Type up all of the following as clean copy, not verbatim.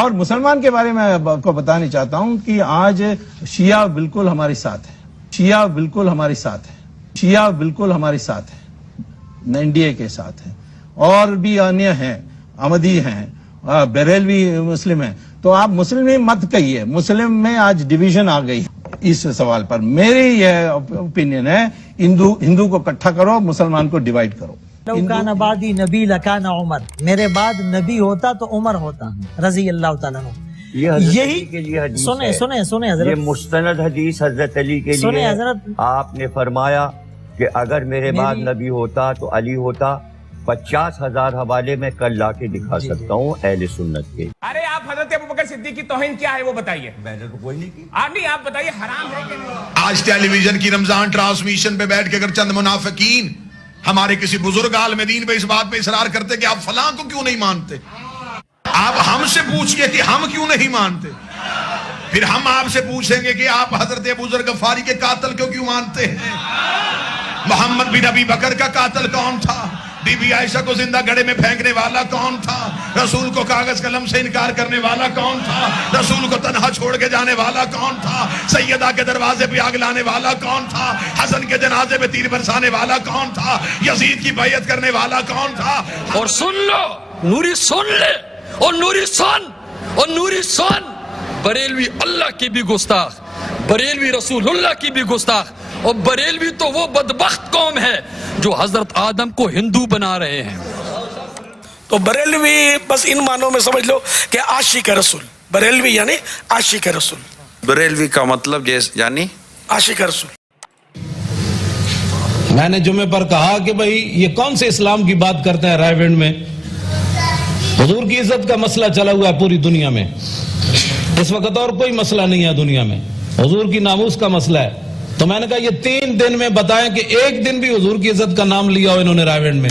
اور مسلمان کے بارے میں آپ کو بتانا چاہتا ہوں کہ آج شیعہ بالکل ہمارے ساتھ ہے، شیعہ بالکل ہمارے ساتھ ہے، شیعہ بالکل ہمارے ساتھ ہے، NDA کے ساتھ ہے، اور بھی انیہ ہیں، احمدی ہیں، بریلوی مسلم ہیں. تو آپ مسلم ہی مت کہیے، مسلم میں آج ڈویژن آ گئی اس سوال پر. میری یہ اوپینین ہے، ہندو کو اکٹھا کرو، مسلمان کو ڈیوائیڈ کرو. لو کان بعدی نبی لکان عمر، میرے بعد نبی ہوتا تو عمر ہوتا رضی اللہ تعالیٰ عنہ. یہ حضرت یہی علی کے لیے حدیث سنیں ہے، سنیں سنیں یہ حضرت، مستند حدیث حضرت علی کے سنیں لیے. حضرت، آپ نے فرمایا کہ اگر میرے بعد نبی ہوتا تو علی ہوتا. 50,000 حوالے میں کل لا کے دکھا سکتا ہوں اہل سنت کے. ارے آپ حضرت ابوبکر صدیق کی توہین کیا ہے وہ بتائیے. میں نے تو کوئی نہیں کی. نہیں آپ بتائیے حرام ہے کہ نہیں. آج ٹیلی ویژن کی رمضان ٹرانسمیشن پہ بیٹھ کے اگر چند منافقین ہمارے کسی بزرگ عالم دین پہ اس بات پہ اصرار کرتے کہ آپ فلاں کو کیوں نہیں مانتے، آپ ہم سے پوچھئے کہ ہم کیوں نہیں مانتے، پھر ہم آپ سے پوچھیں گے کہ آپ حضرت ابو ذر غفاری کے قاتل کو کیوں مانتے ہیں. محمد بن ابی بکر کا قاتل کون تھا؟ بی بی عائشہ کو زندہ گڑھے میں پھینکنے والا کون تھا؟ رسول کو کاغذ قلم سے انکار کرنے والا کون تھا؟ رسول کو تنہا چھوڑ کے جانے والا کون تھا؟ سیدہ کے دروازے پہ آگ لانے والا کون تھا؟ حسن کے جنازے پہ تیر برسانے والا کون تھا؟ یزید کی بیعت کرنے والا کون تھا؟ اور سن لو، نوری سن لے، اور نوری سن، اور نوری سن. بریلوی اللہ کی بھی گستاخ، بریلوی رسول اللہ کی بھی گستاخ، اور بریلوی تو وہ بدبخت قوم ہے جو حضرت آدم کو ہندو بنا رہے ہیں. تو بریلوی بس ان معنوں میں سمجھ لو کہ عاشق رسول، بریلوی یعنی عاشق رسول. بریلوی کا مطلب یعنی عاشق رسول. میں نے جمعے پر کہا کہ بھئی یہ کون سے اسلام کی بات کرتے ہیں رائے ونڈ میں؟ حضور کی عزت کا مسئلہ چلا ہوا ہے پوری دنیا میں اس وقت، اور کوئی مسئلہ نہیں ہے دنیا میں. حضور کی ناموس کا مسئلہ ہے. تو میں نے کہا یہ 3 دن میں بتائیں کہ ایک دن بھی حضور کی عزت کا نام لیا ہو انہوں نے رائے ونڈ میں.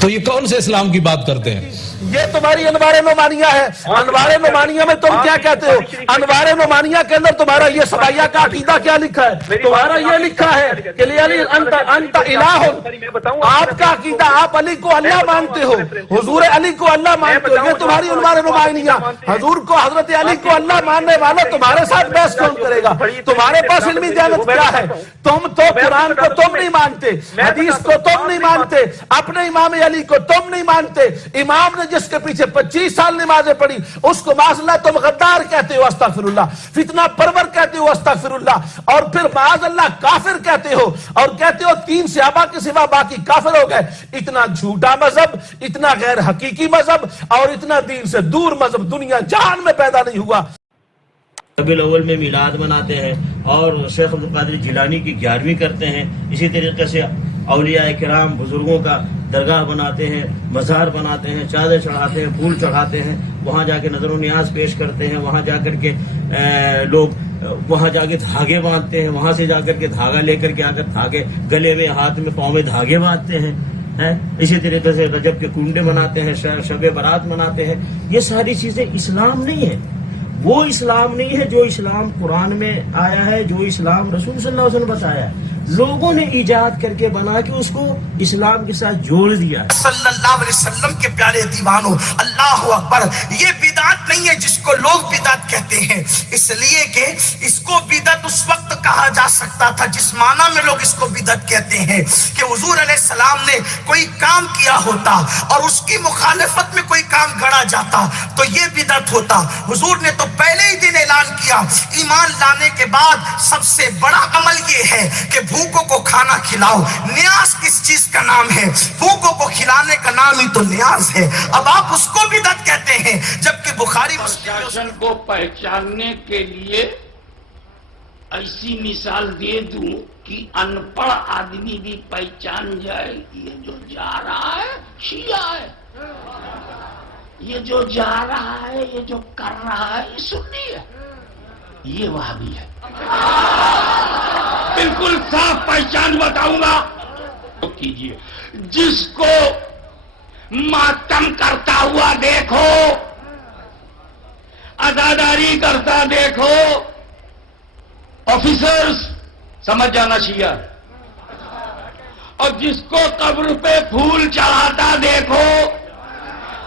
تو یہ کون سے اسلام کی بات کرتے ہیں؟ یہ تمہاری انوار نعمانیہ ہے. انوار نعمانیہ میں تم کیا کہتے ہو؟ انوار نعمانیہ کے اندر تمہارا یہ سبائیہ کا عقیدہ کیا لکھا ہے؟ تمہارا یہ لکھا ہے کہ علی انت الہ. آپ کا عقیدہ، آپ علی کو اللہ مانتے ہو، حضور علی کو اللہ مانتے ہو. یہ تمہاری انوار نعمانیہ. حضور کو، حضرت علی کو اللہ ماننے والا تمہارے ساتھ بحث کون کرے گا؟ تمہارے پاس علمی دیانت کیا ہے؟ تم تو قرآن کو تم نہیں مانتے، حدیث کو تم نہیں مانتے، اپنے امام علی کو تم نہیں مانتے. امام نے جس کے پیچھے 25 سال نمازیں پڑھی اس کو معاذ اللہ تم غدار کہتے ہو، استغفر اللہ، فتنہ پرور کہتے ہو، استغفر اللہ، اور پھر معاذ اللہ کافر کہتے ہو، اور کہتے ہو 3 صحابہ کے سوا باقی کافر ہو گئے. اتنا جھوٹا مذہب، اتنا غیر حقیقی مذہب، اور اتنا دین سے دور مذہب دنیا جہان میں پیدا نہیں ہوا. ربیع الاول میں میلاد مناتے ہیں اور شیخ عبد القادر جیلانی کی 11ویں کرتے ہیں. اسی طریقے سے اولیاء کرام بزرگوں کا درگاہ بناتے ہیں، مزار بناتے ہیں، چادر چڑھاتے ہیں، پھول چڑھاتے ہیں، وہاں جا کے نظر و نیاز پیش کرتے ہیں. وہاں جا کر کے لوگ وہاں جا کے دھاگے باندھتے ہیں، وہاں سے جا کر کے دھاگا لے کر کے آ کر دھاگے گلے میں، ہاتھ میں، پاؤں میں دھاگے باندھتے ہیں. اسی طریقے سے رجب کے کنڈے مناتے ہیں، شب برات مناتے ہیں. یہ ساری چیزیں اسلام نہیں ہے. وہ اسلام نہیں ہے جو اسلام قرآن میں آیا ہے، جو اسلام رسول صلی اللہ علیہ وسلم بتایا ہے. لوگوں نے ایجاد کر کے بنا کے اس کو اسلام کے ساتھ جوڑ دیا ہے. صلی اللہ علیہ وسلم کے پیارے دیوانوں، اللہ اکبر. یہ بدعت نہیں ہے جس کو لوگ بدعت کہتے ہیں، اس لیے کہ اس کو بدعت اس وقت کہا جا سکتا تھا جس معنی میں لوگ اس کو بدعت کہتے ہیں کہ حضور علیہ السلام نے کوئی کام کیا ہوتا اور اس کی مخالفت میں کوئی کام گڑا جاتا تو یہ بدعت ہوتا. حضور نے تو پہلے ہی دن اعلان کیا، ایمان لانے کے بعد سب سے بڑا عمل یہ ہے کہ بھوکوں کو کھانا کھلاؤ. نیاز کس چیز کا نام ہے؟ بھوکوں کو کھلانے کا نام ہی تو نیاز ہے. اب آپ اس کو بدعت کہتے ہیں، جبکہ بخاری مسلم کو پہچاننے کے لیے ایسی مثال دے دوں کہ ان پڑھ آدمی بھی پہچان جائے یہ جو جا رہا ہے شیعہ ہے، یہ جو جا رہا ہے، یہ جو کر رہا ہے یہ سنی ہے، یہ وہابی ہے. بالکل صاف پہچان بتاؤں گا. کیجیے جس کو ماتم کرتا ہوا دیکھو، عزاداری کرتا دیکھو، آفیسرز سمجھ جانا شیعہ. اور جس کو قبر پہ پھول چڑھاتا دیکھو،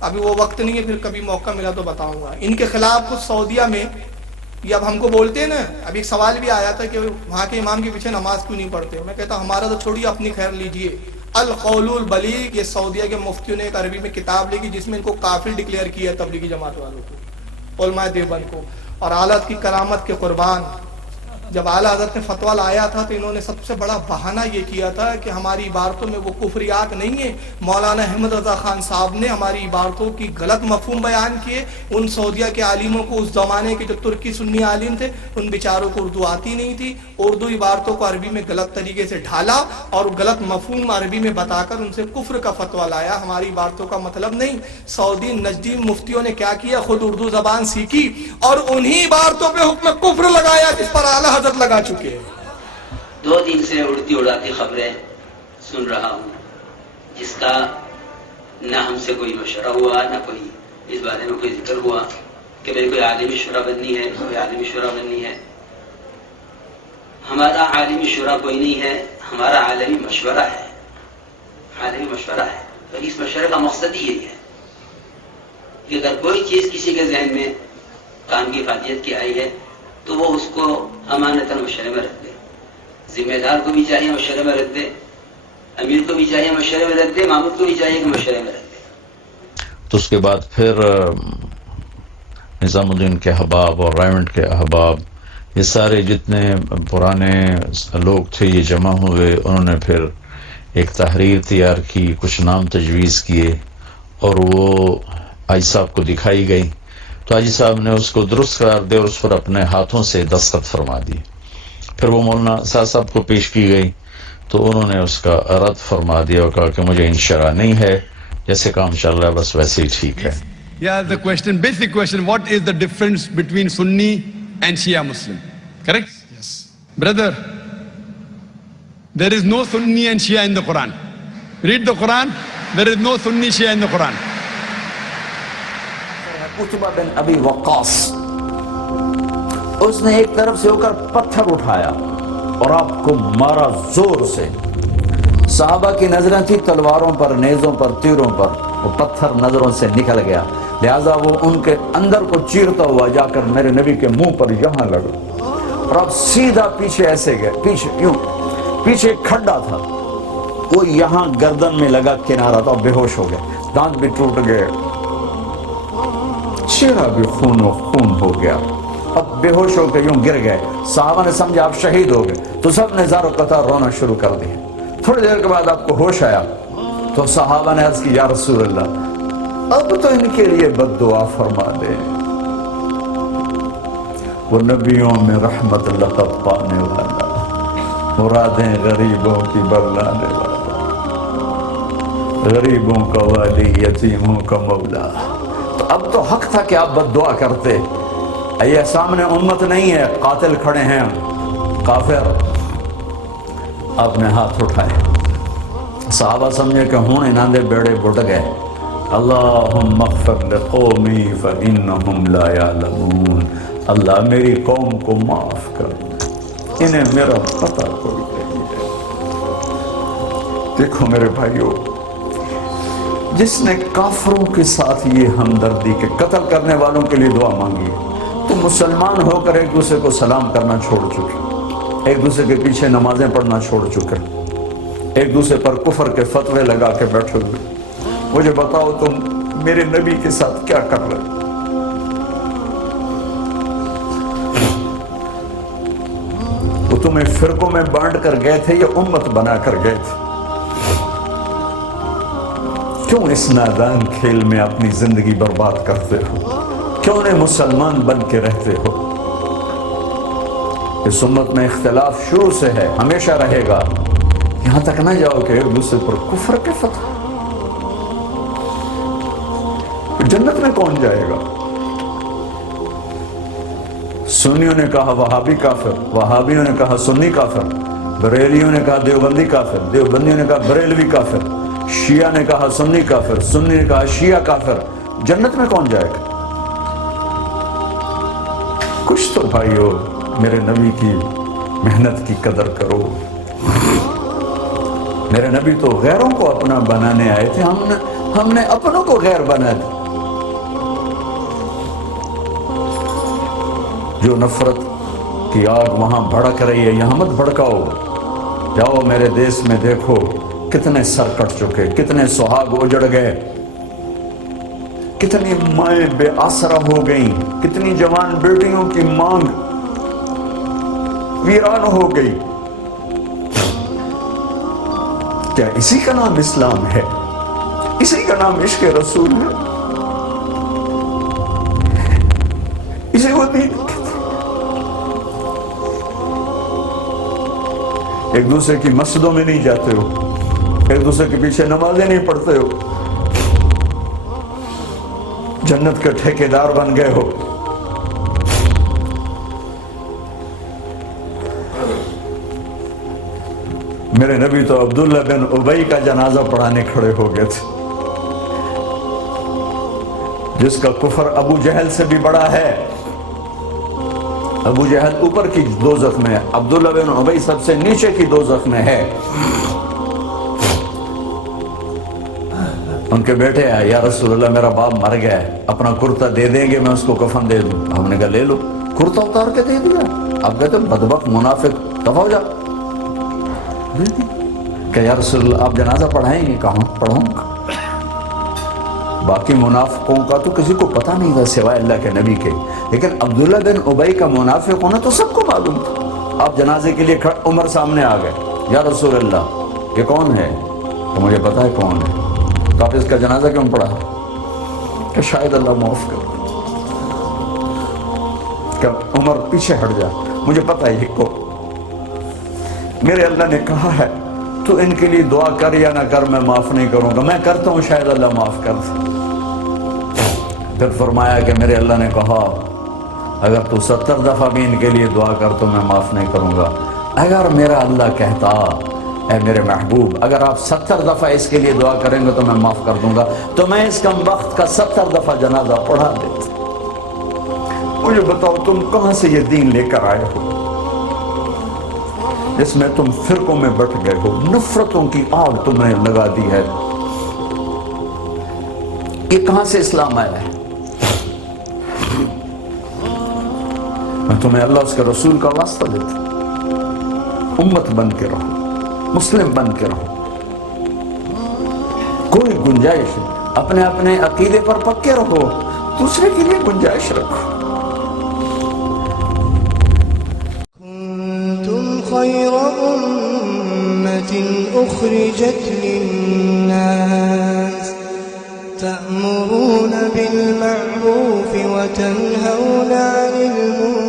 ابھی وہ وقت نہیں ہے، پھر کبھی موقع ملا تو بتاؤں گا. ان کے خلاف کچھ سعودیہ میں یہ اب ہم کو بولتے ہیں نا، ابھی ایک سوال بھی آیا تھا کہ وہاں کے امام کے پیچھے نماز کیوں نہیں پڑھتے. میں کہتا ہوں ہمارا تو چھوڑیے، اپنی خیر لیجئے. القول البلیغ، یہ سعودیہ کے مفتیوں نے ایک عربی میں کتاب لکھی جس میں ان کو کافر ڈکلیئر کیا ہے تبلیغی جماعت والوں کو، علماء دیوبند کو. اور اعلیٰ حضرت کی کرامت کے قربان، جب اعلیٰ حضرت نے فتویٰ لایا تھا تو انہوں نے سب سے بڑا بہانہ یہ کیا تھا کہ ہماری عبارتوں میں وہ کفریات نہیں ہیں. مولانا احمد رضا خان صاحب نے ہماری عبارتوں کی غلط مفہوم بیان کیے. ان سعودیہ کے عالموں کو، اس زمانے کے جو ترکی سنی عالم تھے، ان بیچاروں کو اردو آتی نہیں تھی، اردو عبارتوں کو عربی میں غلط طریقے سے ڈھالا اور غلط مفہوم عربی میں بتا کر ان سے کفر کا فتویٰ لایا. ہماری عبارتوں کا مطلب نہیں. سعودی نجدی مفتیوں نے کیا کیا؟ خود اردو زبان سیکھی اور انہی عبارتوں پہ حکم کفر لگایا جس پر اعلیٰ حضرت لگا چکے ہیں. 2 دن سے اڑتی اڑاتی خبریں سن رہا ہوں، جس کا نہ ہم سے کوئی مشورہ ہوا، نہ کوئی اس بارے میں کوئی ذکر ہوا کہ میری کوئی عالمی شورا بننی ہے، کوئی عالمی شورا بننی ہے. ہمارا عالمی شورا کوئی نہیں ہے، ہمارا عالمی مشورہ ہے. عالمی مشورہ ہے، اور اس مشورے کا مقصد ہی یہی ہے کہ اگر کوئی چیز کسی کے ذہن میں کام کی فاتحیت کی آئی ہے تو وہ اس کو امانتاً مشورے میں رکھ دے. ذمہ دار کو بھی چاہیے مشورے میں رکھ دے، امیر کو بھی چاہیے مشورے میں رکھ دے، مامور کو بھی چاہیے کہ مشورے میں رکھ دے. تو اس کے بعد پھر نظام الدین کے احباب اور رائمنڈ کے احباب، یہ سارے جتنے پرانے لوگ تھے یہ جمع ہوئے. انہوں نے پھر ایک تحریر تیار کی، کچھ نام تجویز کیے اور وہ حاجی صاحب کو دکھائی گئی. تو حاجی صاحب نے اس کو درست قرار دے اور اس پر اپنے ہاتھوں سے دستخط فرما دی. پھر وہ مولانا صاحب کو پیش کی گئی تو انہوں نے اس کا رد فرما دیا اور کہا کہ مجھے ان شرح نہیں ہے، جیسے کام چل رہا ہے بس ویسے ہی ٹھیک ہے. Yeah, the question, basic question, what is the difference between Sunni and Shia Muslim? Correct? Yes. Brother, there is no Sunni and Shia in the Quran. Read the Quran, there is no Sunni Shia in the Quran. عتبہ بن ابی وقاص، اس نے ایک طرف سے ہو کر پتھر اٹھایا اور آپ کو مارا زور سے. صحابہ کی نظریں تھی تلواروں پر، نیزوں پر، تیروں پر. وہ پتھر نظروں سے نکل گیا، لہذا وہ ان کے اندر کو چیرتا ہوا جا کر میرے نبی کے منہ پر یہاں لگا اور اب سیدھا پیچھے ایسے گئے، پیچھے یوں، پیچھے کھڈا تھا، وہ یہاں گردن میں لگا کنارہ تھا، بے ہوش ہو گئے، دانت بھی ٹوٹ گئے، چہرہ بھی خون و خون ہو گیا. اب بے ہوش ہو کے یوں گر گئے. صحابہ نے سمجھا آپ شہید ہو گئے تو سب نے زار و قطار رونا شروع کر دیا. تھوڑی دیر کے بعد آپ کو ہوش آیا تو صحابہ نے عرض کی یا رسول اللہ اب تو ان کے لیے بد دعا فرما دے، وہ نبیوں میں رحمت لقب پانے والا، مرادیں غریبوں کی بغلانے والا، غریبوں کا والی، یتیموں کا مولا. تو اب تو حق تھا کہ آپ بد دعا کرتے. یہ سامنے امت نہیں ہے، قاتل کھڑے ہیں، کافر. آپ نے ہاتھ اٹھائے. صحابہ سمجھے کہ ہوں انہاں دے بیڑے بڑھ گئے. اللہم اغفر لقومی فإنہم لا یعلمون. اللہ میری قوم کو معاف کر، انہیں میرا پتہ کوئی نہیں ہے. دیکھو میرے بھائیو، جس نے کافروں کے ساتھ یہ ہمدردی کے قتل کرنے والوں کے لیے دعا مانگی ہے، تو مسلمان ہو کر ایک دوسرے کو سلام کرنا چھوڑ چکے، ایک دوسرے کے پیچھے نمازیں پڑھنا چھوڑ چکے، ایک دوسرے پر کفر کے فتوے لگا کے بیٹھے ہوئے. مجھے بتاؤ تم میرے نبی کے ساتھ کیا کر رہے؟ وہ تمہیں فرقوں میں بانٹ کر گئے تھے یا امت بنا کر گئے تھے؟ کیوں اس نادان کھیل میں اپنی زندگی برباد کرتے ہو؟ کیوں نہیں مسلمان بن کے رہتے ہو؟ اس امت میں اختلاف شروع سے ہے، ہمیشہ رہے گا. یہاں تک نہ جاؤ کہ ایک دوسرے پر کفر کے فتح. جنت میں کون جائے گا؟ سنیوں نے کہا وہابی کافر، وہابیوں نے کہا سنی کافر، بریلیوں نے کہا دیوبندی کافر، دیوبندیوں نے کہا بریلوی کافر، شیعہ نے کہا سنی کافر، سنی نے کہا شیعہ کافر. جنت میں کون جائے گا؟ کچھ تو بھائیو میرے نبی کی محنت کی قدر کرو. میرے نبی تو غیروں کو اپنا بنانے آئے تھے. ہم نے اپنوں کو غیر بنا دیا. جو نفرت کی آگ وہاں بھڑک رہی ہے یہاں مت بھڑکاؤ. جاؤ میرے دیس میں دیکھو کتنے سر کٹ چکے, کتنے سہاگ اجڑ گئے, کتنی مائیں بے آسرا ہو گئیں, کتنی جوان بیٹیوں کی مانگ ویران ہو گئی. کیا اسی کا نام اسلام ہے؟ اسی کا نام عشق رسول ہے؟ اسی کو دین کہتے ہیں. ایک دوسرے کی مسجدوں میں نہیں جاتے ہو, ایک دوسرے کے پیچھے نمازیں نہیں پڑھتے ہو, جنت کے ٹھیکیدار بن گئے ہو. میرے نبی تو عبداللہ بن ابی کا جنازہ پڑھانے کھڑے ہو گئے تھے, جس کا کفر ابو جہل سے بھی بڑا ہے. ابو جہل اوپر کی دوزخ میں ہے, عبداللہ بن ابی سب سے نیچے کی دوزخ میں ہے. ان کے بیٹے آئے, یا رسول اللہ میرا باپ مر گیا ہے, اپنا کرتا دے دیں گے, میں اس کو کفن دے دوں. ہم نے کہا لے لو. کرتا اتار کے دے دیا. اب کہتے بدبخت منافق دفع ہو جا. کہ یا رسول اللہ آپ جنازہ پڑھائیں گے؟ کہاں پڑھوں گا. باقی منافقوں کا تو کسی کو پتہ نہیں تھا سوائے اللہ کے نبی کے, لیکن عبداللہ بن ابی کا منافق ہونا تو سب کو معلوم تھا. آپ جنازے کے لیے عمر سامنے آ گئے, یا رسول اللہ یہ کون ہے؟ تو مجھے پتا ہے کون ہے. تو آپ اس کا جنازہ کیوں پڑھا؟ کہ شاید اللہ معاف کر. کہ عمر پیچھے ہٹ جا, مجھے پتا ہے یہ کو میرے اللہ نے کہا ہے تو ان کے لیے دعا کر یا نہ کر, میں معاف نہیں کروں گا. میں کرتا ہوں شاید اللہ معاف کر دے. پھر فرمایا کہ میرے اللہ نے کہا اگر تو 70 دفعہ بھی ان کے لیے دعا کر تو میں معاف نہیں کروں گا. اگر میرا اللہ کہتا اے میرے محبوب اگر آپ 70 دفعہ اس کے لیے دعا کریں گے تو میں معاف کر دوں گا, تو میں اس کم وقت کا 70 دفعہ جنازہ پڑھا دیتا. مجھے بتاؤ تم کہاں سے یہ دین لے کر آئے ہو جس میں تم فرقوں میں بٹ گئے ہو, نفرتوں کی آگ تم نے لگا دی ہے. یہ کہاں سے اسلام آیا ہے؟ میں تمہیں اللہ اس کے رسول کا واسطہ دیتا ہوں. امت بن کے رہو, مسلم بن کے رہو, کوئی گنجائش اپنے اپنے عقیدے پر پکے رہو, دوسرے کے لیے گنجائش رکھو. خير أمة أخرجت للناس تأمرون بالمعروف وتنهون عن المنكر